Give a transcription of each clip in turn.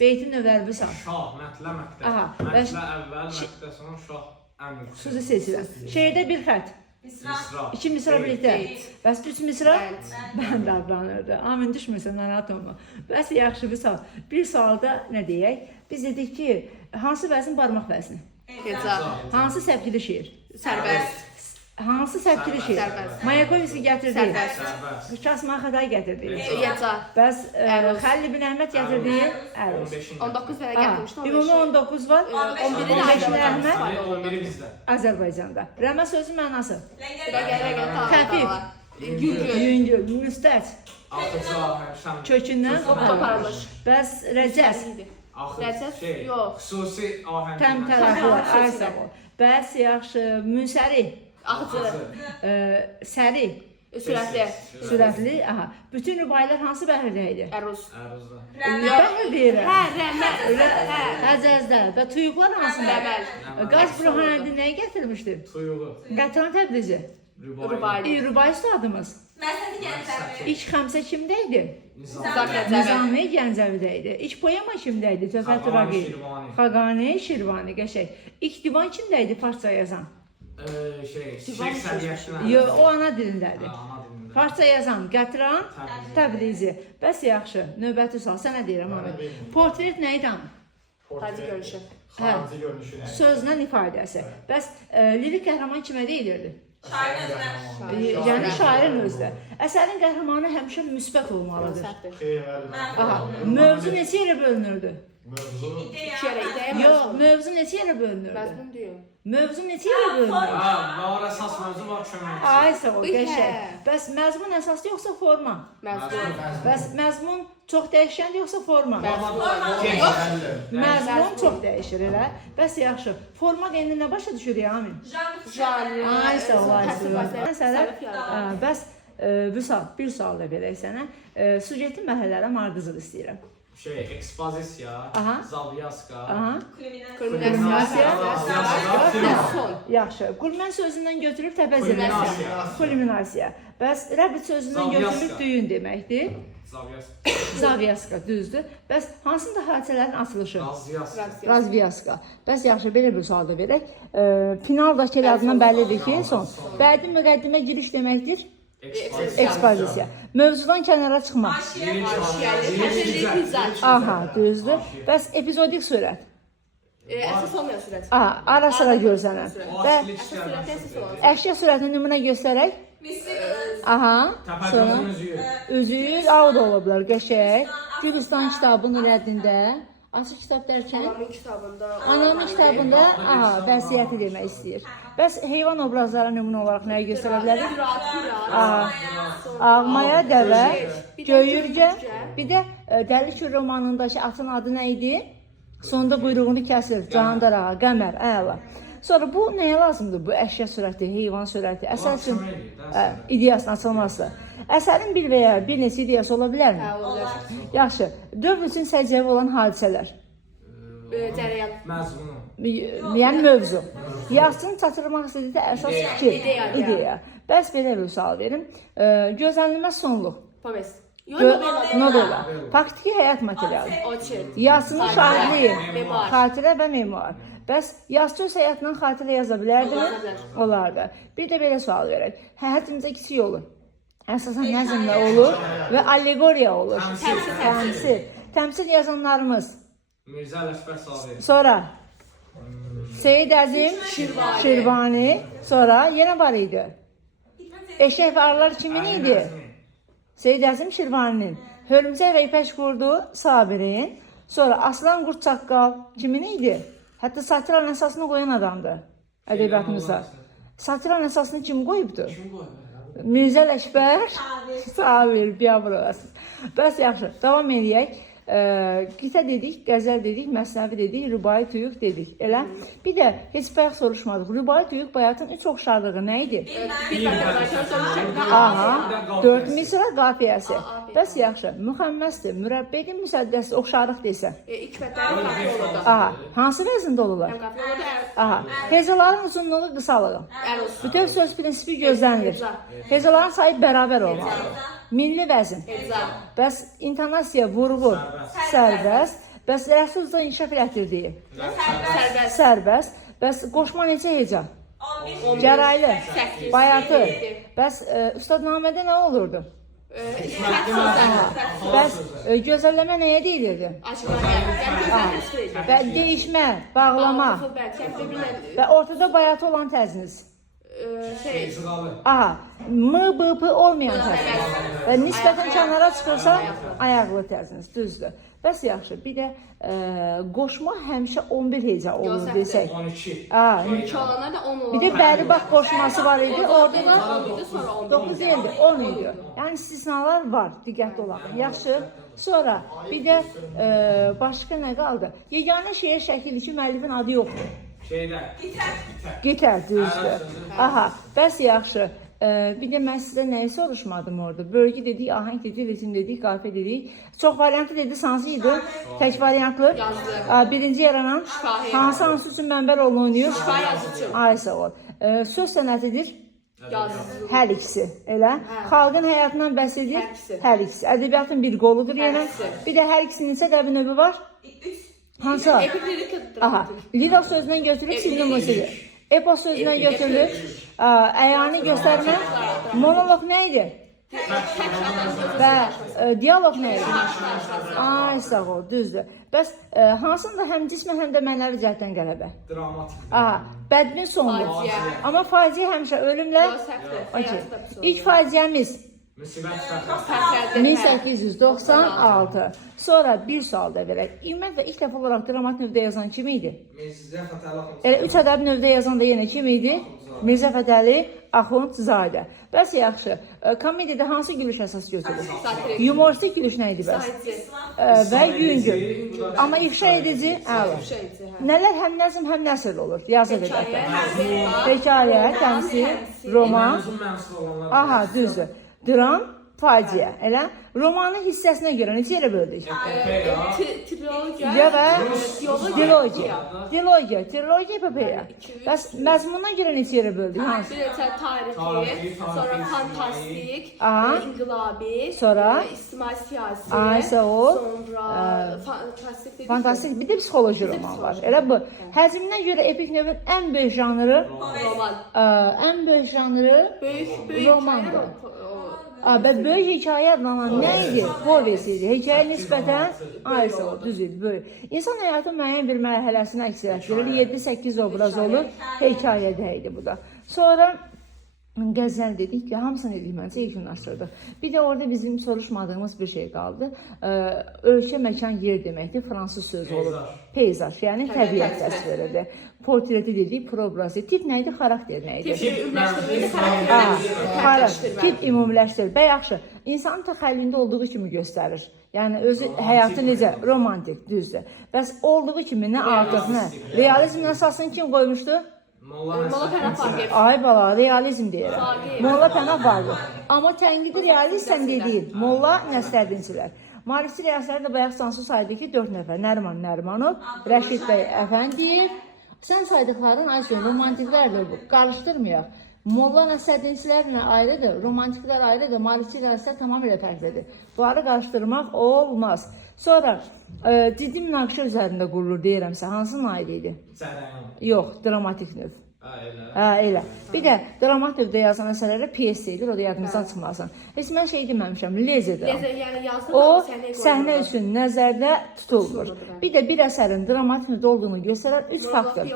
Beytin növləri bir sal. Şah, mətlə, məktəb. Aha, Mətlə əvvəl, məktəb sonra şah, əmr. Sözü seçirəm. Şeirdə bir xət. Misra. 2 misra birlikdə. Bəs 3 misra? Bəli. Mən də adlanırdı. Amin düşmürsən, narahat olma. Bəs yaxşı bir sual. Bir sualda nə deyək? Biz dedik ki, hansı vəzn barmaq vəzni? Heca. Hansı səpkili şeir? Sərbəst. Hansı səpkili şeir? Sərbəst. Mayakovski gətirdi. Sərbəst. Sərbəst. Kasma Xəday gətirdi. Heca. Bəs Əruz. Xəlil ibn Əhməd gətirdi. Əruz. 15-ci. 19 vərə Aha, gətirmişdi. ümumi 19 var. 11-i 15-i Əhməd 11-i bizdə. Azərbaycanda. Rəmə sözün mənası? Rəqə Xəfif. Yüngül. Yüngül, müstəc, Altıcı ahəng, şəm. kökündən Qoparılmış. Bəs rəcəs, Rəcəs Şey, yox. xüsusi ahəng. təmtəraqlı, Xəfif. ay sağ ol. Bəs yaxşı, münsəri, Ağzı. səri, Sürətli. sürətli, aha. Bütün rübaylar hansı bəhrdə idi? Əruz. Əruzda. Bəhr deyirəm. Hə, rəmə. Hə. Həcəzdə və tuyuqlar hansı bəhr? Rəməl. Qaz Burhanəddin nəyi gətirmişdi? Tuyuğu. Qətran Təbrizi. Rubai. Rübai ustadımız. Məsələn, gəncəvi. İlk xəmsə kimdə idi? Nizam Gəncəvi. Nizami Gəncəvidə idi. İlk poema kimdə idi? Töfət Turaqi. Xaqani Şirvani, qəşəng. İlk divan kimdə idi Farsça yazan? Şey, səviyyəsindən. Yox, o ana dilindədir. Ana dilində. Farsça yazan Qətran Təbrizi. Təbrizi. Bəs yaxşı, növbəti sual. Sənə deyirəm onu. Portret nə idi? Hadi görüşü. Xarici görünüşü nə? Sözlə ifadəsi. Bəs lirik qəhrəman kimə deyilirdi? Şairin özünə. Yəni şairin özü. Əsərin qəhrəmanı həmişə müsbət olmalıdır. Səhvdir. Xeyr, bəli. Aha, mövzu neçə yerə bölünürdü? Mövzu. İki yerə ideya Yox, məzmun. mövzu neçə yerə bölünürdü? Məzmun deyil. Mövzu neçə yerə bölünürdü? Ha, var əsas mövzu var köməkçi. Ay sağ ol, Hə. qəşəng. Bəs məzmun əsaslı yoxsa forma? Məzmun. Bəs məzmun çox dəyişkəndir yoxsa forma? Məzmun çox dəyişir elə. Bəs yaxşı. Forma qəndi nə başa düşürük Amin? Janr. Ay sağ olasın. Təsvir Məsələn, yaradılır. bəs bir sual da verək sənə. Sujetin mərhələlərə mardızlıq istəyirəm. Şey, ekspozisiya, Aha. zavyaska. Aha. Kulminasiya. Son. Yaxşı. Qulmən sözündən götürüb təpəzirməsi. Kulminasiya. Bəs rəbit sözündən Zavyaska. götürüb düyün deməkdir. Zavyaska. Zavyaska düzdür. Bəs hansında hadisələrin açılışı? Razyaska. Razviyaska. Bəs yaxşı, belə bir sual da verək. Finaldakı adından bəllidir ki, son. Bədi müqəddimə giriş deməkdir. Ekspozisiya. Mövzudan kənara çıxmaq. Aha, düzdür. Bəs epizodik surət. Əsas olmayan sürət. Aha, ara sıra görsənən. Və Əsas sürətdə əsas olan. əşya surətini nümunə göstərək. Aha, sonra Təpəgözün üzüyü. üzüyü av da ola bilər, qəşəng. Gülüstan kitabının rəddində. Açıq kitab dərkən Anamın kitabında. anamın kitabında aha, vəsiyyəti demək istəyir. Bəs heyvan obrazları nümunə olaraq nəyi göstərə bilərik? Aha, ağmaya, dəvə, göyürcə, bir də Dəli Kür romanındakı atın adı nə idi? Sonunda quyruğunu kəsir, Cahangir ağa, Qəmər, əla. Sonra bu nəyə lazımdır? Bu əşya sürəti, heyvan sürəti, əsər üçün ideyasının açılması. Əsərin bir və ya bir neçə ideyası ola bilərmi? Hə, olacaq. Yaxşı, dövr üçün səciyyəvi olan hadisələr, Cərəyan. Məzmunu. yəni mövzu. Yazıçının çatdırmaq istədiyi əsas fikir, İdeya. ideya. Bəs belə bir sual verim. Gözlənilməz sonluq, Povest. novella, faktiki həyat materialı, Oçet. yazıçının şahidliyi, Memuar. xatirə və memuar. Bəs yazıçı öz həyatından xatirə yaza bilərdimi? Olardı. Bir də belə sual verək. Həyatımızda kiçik olur. Əsasən nəzmlə olur və allegoriya olur. Təmsil. Təmsil yazanlarımız. Mirzə Ələsbər Sabir. Sonra Seyid Əzim Şirvani. Sonra yenə var idi. Eşək və arılar kimin idi? Seyid Əzim Şirvaninin. Hörümçək və İpək qurdu Sabirin. Sonra Aslan Qurd Çaqqal kimin idi? Hətta satiranın əsasını qoyan adamdır ədəbiyyatımızda. Satiranın əsasını kim qoyubdu? Mirzə Ələkbər Sabir, biabır olasınız. Bəs yaxşı, davam edək. Qitə dedik, qəzəl dedik, məsnəvi dedik, rübai tuyuq dedik. Elə? Bir də heç bayaq soruşmadıq. Rübai tuyuq bayatın üç oxşarlığı nə idi? Aha, 4 misra qafiyəsi. Bəs yaxşı, müxəmməsdir, mürəbbədir, müsəddəsdir, oxşarlıq desə. İlk bətləri qafiyə olurdu. Aha, hansı vəzində olurlar? Həm qafiyə olurdu. Aha, hezaların uzunluğu, qısalığı. Əruz. Bütöv söz prinsipi gözlənilir. Hezaların sayı bərabər olmalıdır. Milli vəzin. Heca. Bəs intonasiya, vurğu, sərbəst. Bəs rəsuzda inkişaf elətdirdiyi Sərbəst. sərbəst. Bəs qoşma neçə heca? 11. Gəraylı, 8. bayatı. Bəs ustadnamədə nə olurdu? Bəs gözəlləmə nəyə deyilirdi? Və değişmə, bağlama və ortada bayatı olan təziniz. Aha, m, b, p olmayan təziniz. Və nisbətən kənara çıxırsa ayaqlı təziniz, düzdür. Bəs yaxşı, bir də qoşma həmişə 11 heca olur desək. 12. Çalanlar da 10 olur. Bir də bəri bax qoşması var idi, orada da 10 idi, sonra 11 9 deyildi, 10 idi. Yəni istisnalar var, diqqətli olaq. Yaxşı. Sonra bir də başqa nə qaldı? Yeganə şeir şəkili ki, müəllifin adı yoxdur. Şeydə. Getər, düzdür. Aha, bəs yaxşı. Bir də mən sizə nəyi soruşmadım orada? Bölgü dedik, ahəng dedik, ritim dedik, qafiyə dedik. Çox variantlı dedi, hansı idi? Tək variantlı. Birinci yaranan hansı üçün mənbə rolunu oynayır? yazıcı. Ay sağ ol. Söz sənətidir. Yazıcı. Hər ikisi, elə. Xalqın həyatından bəhs edir. Hər ikisi. Ədəbiyyatın bir qoludur yenə. Bir də hər ikisinin isə dəbi növü var. 3. Hansı? Aha. Lira sözündən götürülüb silin musiqi. Epos sözündən götürülüb. Əyani göstərmə. Monoloq nə idi? Və diyalog nə idi? Ay sağ ol, düzdür. Bəs hansında həm cismən, həm də mənəvi cəhətdən qələbə? Dramatik. Aha, bədbin sonlu. Amma faciə həmişə ölümlə. İlk faciəmiz Müsibət fəxr. 1896. Sonra bir sual da verək. Ümumiyyətlə ilk dəfə olaraq dramat növdə yazan kim idi? Mirzə Fətəli Axund. Elə üç ədəb növdə yazan da yenə kim idi? Mirzə Fətəli Axundzadə. Bəs yaxşı, komediyada hansı gülüş əsas götürülür? Humoristik gülüş nə idi bəs? Və yüngül. Amma ifşa edici, əla. Nələr həm nəzm, həm nəsr olur? Yazı edədə. Hekayə, təmsil, roman. Uzun mənasız olanlar. Aha, düzdür. Dram, faciə. Elə romanın hissəsinə görə neçə yerə böldük? Trilogiya və dilogiya. Dilogiya, trilogiya, epopeya. Bəs məzmununa görə neçə yerə böldük? Hansı? Bir də tarixi, sonra fantastik, inqilabi, Sonra ictimai siyasi, Ay sağ ol. sonra fantastik dedik. Fantastik bir də psixoloji roman var. Elə bu. Həcminə görə epik növün ən böyük janrı, Roman. ən böyük janrı Böyük romandır. Və böyük hekayə roman nə idi? Povest idi. Hekayə nisbətən aysa o, düz idi, böyük. İnsan həyatın müəyyən bir mərhələsini əks etdirir. 7-8 obraz olur. Hekayədə idi bu da. Sonra qəzəl dedik ki, hamısını dedik məncə yekunlaşdırdıq. Bir də orada bizim soruşmadığımız bir şey qaldı. Ölkə, məkan, yer deməkdir. Fransız sözü olur. Peyzaj, yəni təbiət təsviridir. Portreti dedik, proobrazı. Tip nə idi? Xarakter nə idi? Tip ümumiləşdirir. Və yaxşı, insanın təxəllündə olduğu kimi göstərir. Yəni özü həyatı necə? Romantik, düzdür. Bəs olduğu kimi nə artıq, nə? Realizmin əsasını kim qoymuşdu? Molla Pənah Vaqif. Ay bala, realizm deyirəm. Molla Pənah Vaqif. Amma tənqidi realist sən deyil. Molla Nəsrəddinçilər. Maarifçi rəisləri də bayaq Sansu saydı ki, 4 nəfər. Nəriman Nərimanov, Rəşid bəy Əfəndiyev. Sən saydıqların aysın, romantiklərdir bu. Qarışdırmayaq. Molla Nəsrəddinçilərlə ayrıdır, romantiklər ayrıdır, maarifçi rəislər tamamilə fərqlidir. Bunları qarışdırmaq olmaz. Sonra ciddi münaqişə üzərində qurulur deyirəmsə, hansının ayrı idi? Yox, dramatik növ. Elə. Bir də dramat növdə yazan əsərlərə piyes edir, o da yadımızdan çıxmasın. Heç mən şey deməmişəm, lezedir. O səhnə üçün nəzərdə tutulmur. Bir də bir əsərin dramatik növdə olduğunu göstərən 3 faktor.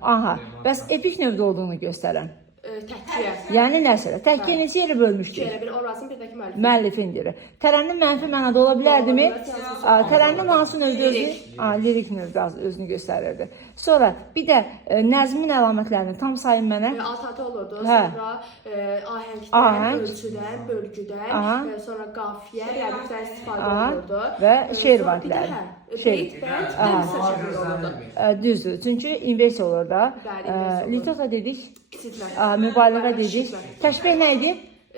Aha, bəs epik növdə olduğunu göstərən. Təhkiyə. Yəni nəsə, təhkiyə neçə yerə bölmüşdük? Şeylə bir obrazın, bir də ki müəllifin. Müəllifindir. Tərənnüm mənfi mənada ola bilərdimi? Tərənnüm hansı növdə özü? Lirik növdə özünü göstərirdi. Sonra bir də nəzmin əlamətlərini tam sayın mənə. Alt-altı olurdu. Sonra ahəngdən, ölçüdən, bölgüdən, sonra qafiyə, rəbifdən istifadə olurdu. Və şeir vaqtləri. Beyt, bənd, dəmsə şəkildə olurdu. Düzdür. Çünki inversiya olur da. Litota dedik. Kiçiklər. Mübaliğə dedik. Təşbih nə idi?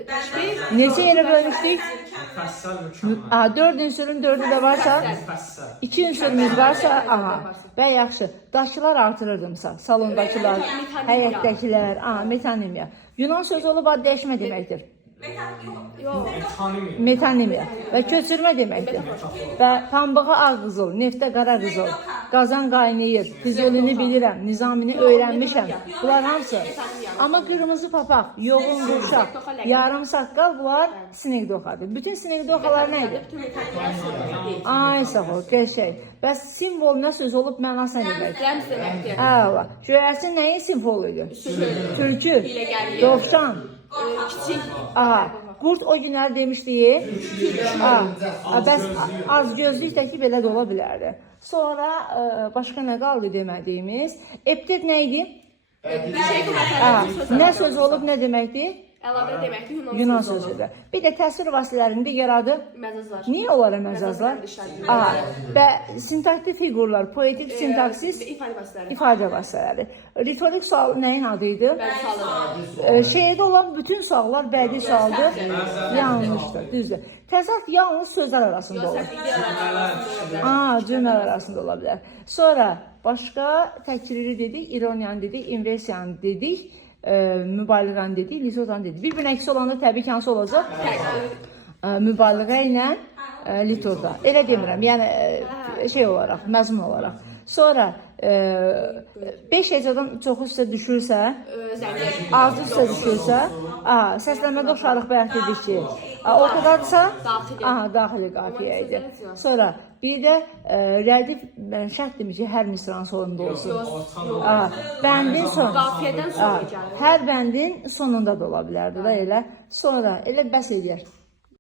Təşbih. Neçə yerə bölmüşdük? Müfəssəl mükəmməl. 4 ünsürün 4-ü də varsa, Müfəssəl. 2 ünsürümüz varsa, aha. Və yaxşı, daşılar artırırdımsa, salondakılar, həyətdəkilər, metonimiya. Yunan sözü olub ad dəyişmə deməkdir. Yox. Metonimi. Metonimiya və köçürmə deməkdir. Və pambığa ağ qızıl, neftə qara qızıl, qazan qaynayır, Füzulini bilirəm, Nizamini öyrənmişəm. Bunlar hamısı. Amma qırmızı papaq, yoğun qurşaq, yarım saqqal bunlar sinekdoxadır. Bütün sinekdoxalar nə idi? Ay sağ ol, qəşəng. Bəs simvol nə söz olub, mənası nə deməkdir? Rəmz deməkdir. Əla. Göyərçin nəyin simvolu idi? Tülkü, dovşan. Kiçik. Aha. Qurd o günləri demişdik. Bəs az gözlükdə ki, belə də ola bilərdi. Sonra başqa nə qaldı demədiyimiz? Eptet nə idi? Nə söz olub, nə deməkdir? Əlavə deməkdir Yunan sözüdür. Bir də təsvir vasitələrində digər adı? Məcazlar. Niyə onlara məcazlar? Və sintaktik fiqurlar, poetik sintaksis İfadə vasitələri. ifadə vasitələri. Ritorik sual nəyin adı idi? Bədii suallar. Şeirdə olan bütün suallar bədii sualdır. Yanlışdır, düzdür. Təzad yalnız sözlər arasında olur. Cümlələr arasında ola bilər. Sonra başqa təkriri dedik, ironiyanı dedik, inversiyanı dedik, mübaliğəni dedik, litodan dedik. Bir-birinə əksi olanda təbii ki, hansı olacaq? Mübaliğə ilə litoda. Elə demirəm, yəni şey olaraq, məzmun olaraq. Sonra 5 hecadan çoxu sizə düşürsə, azı sizə düşürsə, səsləmədə oxşarlıq bayaq dedik ki, ortadadırsa, daxili qafiyə idi. Sonra bir də rədif şərt demiş ki, hər misranın sonunda olsun. Bəndin sonunda. Qafiyədən sonra gəlir. Hər bəndin sonunda da ola bilərdi da elə. Sonra elə bəs eləyər.